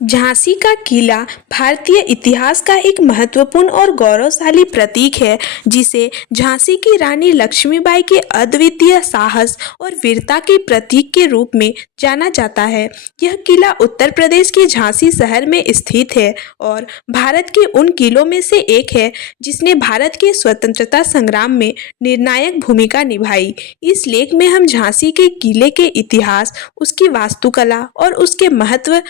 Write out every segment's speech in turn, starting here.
झांसी का किला भारतीय इतिहास का एक महत्वपूर्ण और गौरवशाली प्रतीक है, जिसे झांसी की रानी लक्ष्मीबाई के अद्वितीय साहस और वीरता के प्रतीक के रूप में जाना जाता है। यह किला उत्तर प्रदेश के झांसी शहर में स्थित है और भारत के उन किलों में से एक है जिसने भारत के स्वतंत्रता संग्राम में निर्णायक भूमिका निभाई। इस लेख में हम झांसी के किले के इतिहास, उसकी वास्तुकला और उसके महत्व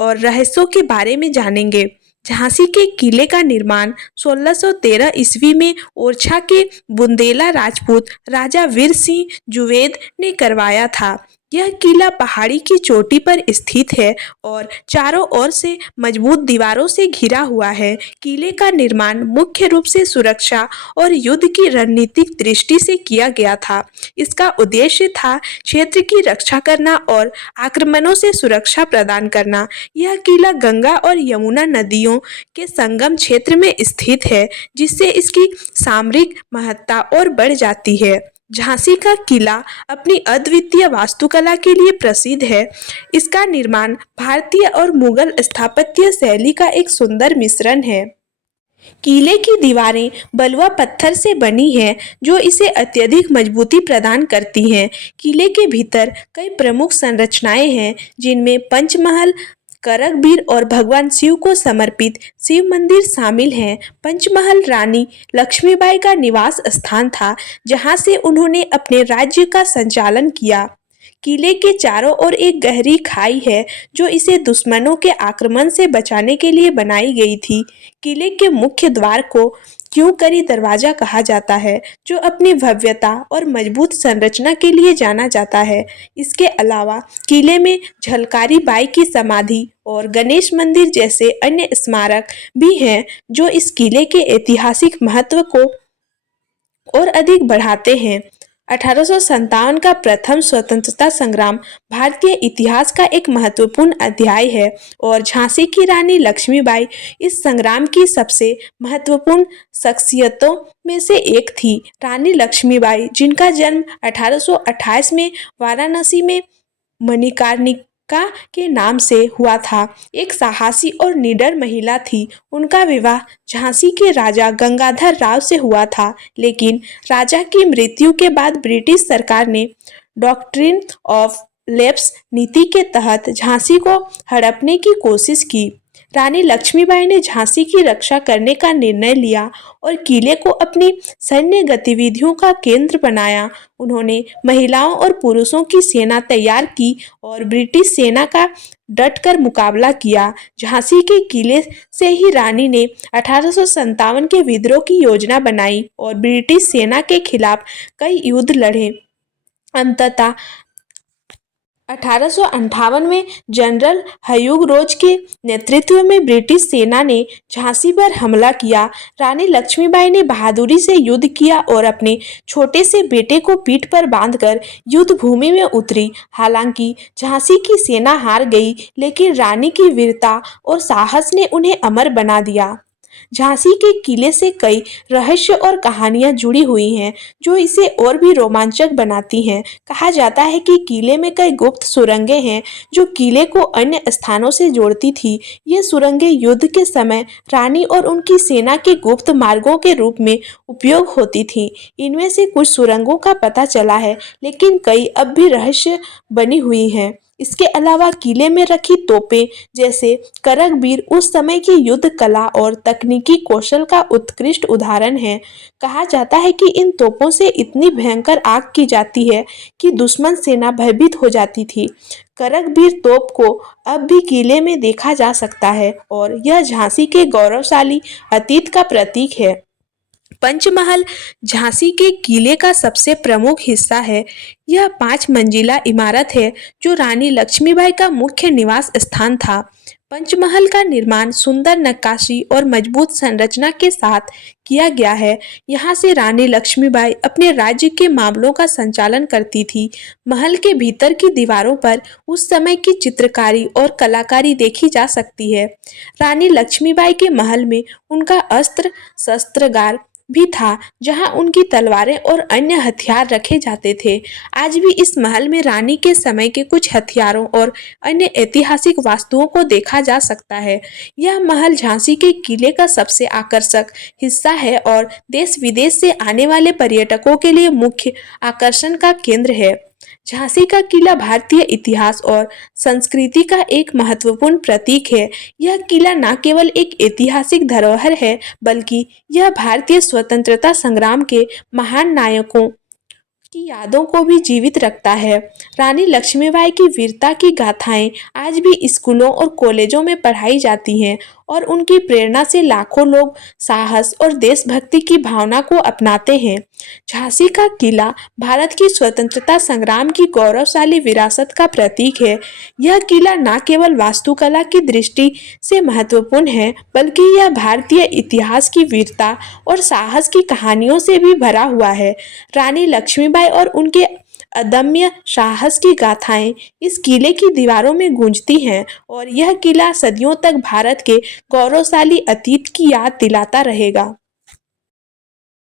और रहस्यों के बारे में जानेंगे। झांसी के किले का निर्माण 1613 ईस्वी में ओरछा के बुंदेला राजपूत राजा वीर सिंह जुवेद ने करवाया था। यह किला पहाड़ी की चोटी पर स्थित है और चारों ओर से मजबूत दीवारों से घिरा हुआ है। किले का निर्माण मुख्य रूप से सुरक्षा और युद्ध की रणनीतिक दृष्टि से किया गया था। इसका उद्देश्य था क्षेत्र की रक्षा करना और आक्रमणों से सुरक्षा प्रदान करना। यह किला गंगा और यमुना नदियों के संगम क्षेत्र में स्थित है, जिससे इसकी सामरिक महत्ता और बढ़ जाती है। झांसी का किला अपनी अद्वितीय वास्तुकला के लिए प्रसिद्ध है। इसका निर्माण भारतीय और मुगल स्थापत्य शैली का एक सुंदर मिश्रण है। किले की दीवारें बलुआ पत्थर से बनी हैं, जो इसे अत्यधिक मजबूती प्रदान करती हैं। किले के भीतर कई प्रमुख संरचनाएं हैं, जिनमें पंचमहल, करकबीर और भगवान शिव को समर्पित शिव मंदिर शामिल हैं। पंचमहल रानी लक्ष्मीबाई का निवास स्थान था, जहां से उन्होंने अपने राज्य का संचालन किया। किले के चारों ओर एक गहरी खाई है, जो इसे दुश्मनों के आक्रमण से बचाने के लिए बनाई गई थी। किले के मुख्य द्वार को क्यूकरी दरवाजा कहा जाता है, जो अपनी भव्यता और मजबूत संरचना के लिए जाना जाता है। इसके अलावा किले में झलकारी बाई की समाधि और गणेश मंदिर जैसे अन्य स्मारक भी हैं, जो इस किले के ऐतिहासिक महत्व को और अधिक बढ़ाते हैं। 1857 का प्रथम स्वतंत्रता संग्राम भारतीय इतिहास का एक महत्वपूर्ण अध्याय है और झांसी की रानी लक्ष्मीबाई इस संग्राम की सबसे महत्वपूर्ण शख्सियतों में से एक थी। रानी लक्ष्मीबाई, जिनका जन्म 1828 में वाराणसी में मणिकर्णिका के नाम से हुआ था, एक साहसी और निडर महिला थी। उनका विवाह झांसी के राजा गंगाधर राव से हुआ था, लेकिन राजा की मृत्यु के बाद ब्रिटिश सरकार ने डॉक्ट्रिन ऑफ लैप्स नीति के तहत झांसी को हड़पने की कोशिश की। रानी लक्ष्मीबाई ने झांसी की रक्षा करने का निर्णय लिया और किले को अपनी सैन्य गतिविधियों का केंद्र बनाया। उन्होंने महिलाओं और पुरुषों की सेना तैयार की और ब्रिटिश सेना का डटकर मुकाबला किया। झांसी के किले से ही रानी ने 1857 के विद्रोह की योजना बनाई और ब्रिटिश सेना के खिलाफ कई युद्ध लड़े। अंततः 1858 में जनरल ह्यूग रोज के नेतृत्व में ब्रिटिश सेना ने झांसी पर हमला किया। रानी लक्ष्मीबाई ने बहादुरी से युद्ध किया और अपने छोटे से बेटे को पीठ पर बांधकर युद्ध भूमि में उतरी। हालांकि झांसी की सेना हार गई, लेकिन रानी की वीरता और साहस ने उन्हें अमर बना दिया। झांसी के किले से कई रहस्य और कहानियां जुड़ी हुई हैं, जो इसे और भी रोमांचक बनाती हैं। कहा जाता है कि किले में कई गुप्त सुरंगें हैं, जो किले को अन्य स्थानों से जोड़ती थी। ये सुरंगें युद्ध के समय रानी और उनकी सेना के गुप्त मार्गों के रूप में उपयोग होती थीं। इनमें से कुछ सुरंगों का पता चला है, लेकिन कई अब भी रहस्य बनी हुई हैं। इसके अलावा किले में रखी तोपें जैसे करकबीर उस समय की युद्ध कला और तकनीकी कौशल का उत्कृष्ट उदाहरण है। कहा जाता है कि इन तोपों से इतनी भयंकर आग की जाती है कि दुश्मन सेना भयभीत हो जाती थी। करकबीर तोप को अब भी किले में देखा जा सकता है और यह झांसी के गौरवशाली अतीत का प्रतीक है। पंचमहल झांसी के किले का सबसे प्रमुख हिस्सा है। यह 5 मंजिला इमारत है, जो रानी लक्ष्मीबाई का मुख्य निवास स्थान था। पंचमहल का निर्माण सुंदर नक्काशी और मजबूत संरचना के साथ किया गया है। यहाँ से रानी लक्ष्मीबाई अपने राज्य के मामलों का संचालन करती थी। महल के भीतर की दीवारों पर उस समय की चित्रकारी और कलाकारी देखी जा सकती है। रानी लक्ष्मीबाई के महल में उनका अस्त्र शस्त्रागार भी था जहां उनकी तलवारें और अन्य हथियार रखे जाते थे। आज भी इस महल में रानी के समय के कुछ हथियारों और अन्य ऐतिहासिक वास्तुओं को देखा जा सकता है। यह महल झांसी के किले का सबसे आकर्षक हिस्सा है और देश विदेश से आने वाले पर्यटकों के लिए मुख्य आकर्षण का केंद्र है। झांसी का किला भारतीय इतिहास और संस्कृति का एक महत्वपूर्ण प्रतीक है। यह किला न केवल एक ऐतिहासिक धरोहर है, बल्कि यह भारतीय स्वतंत्रता संग्राम के महान नायकों की यादों को भी जीवित रखता है। रानी लक्ष्मीबाई की वीरता की गाथाएं आज भी स्कूलों और कॉलेजों में पढ़ाई जाती हैं और उनकी प्रेरणा से लाखों लोग साहस और देशभक्ति की भावना को अपनाते हैं। झांसी का किला भारत की स्वतंत्रता संग्राम की गौरवशाली विरासत का प्रतीक है। यह किला न केवल वास्तुकला की दृष्टि से महत्वपूर्ण है, बल्कि यह भारतीय इतिहास की वीरता और साहस की कहानियों से भी भरा हुआ है। रानी लक्ष्मीबाई और उनके अदम्य साहस की गाथाएं इस किले की दीवारों में गूंजती हैं और यह किला सदियों तक भारत के गौरवशाली अतीत की याद दिलाता रहेगा।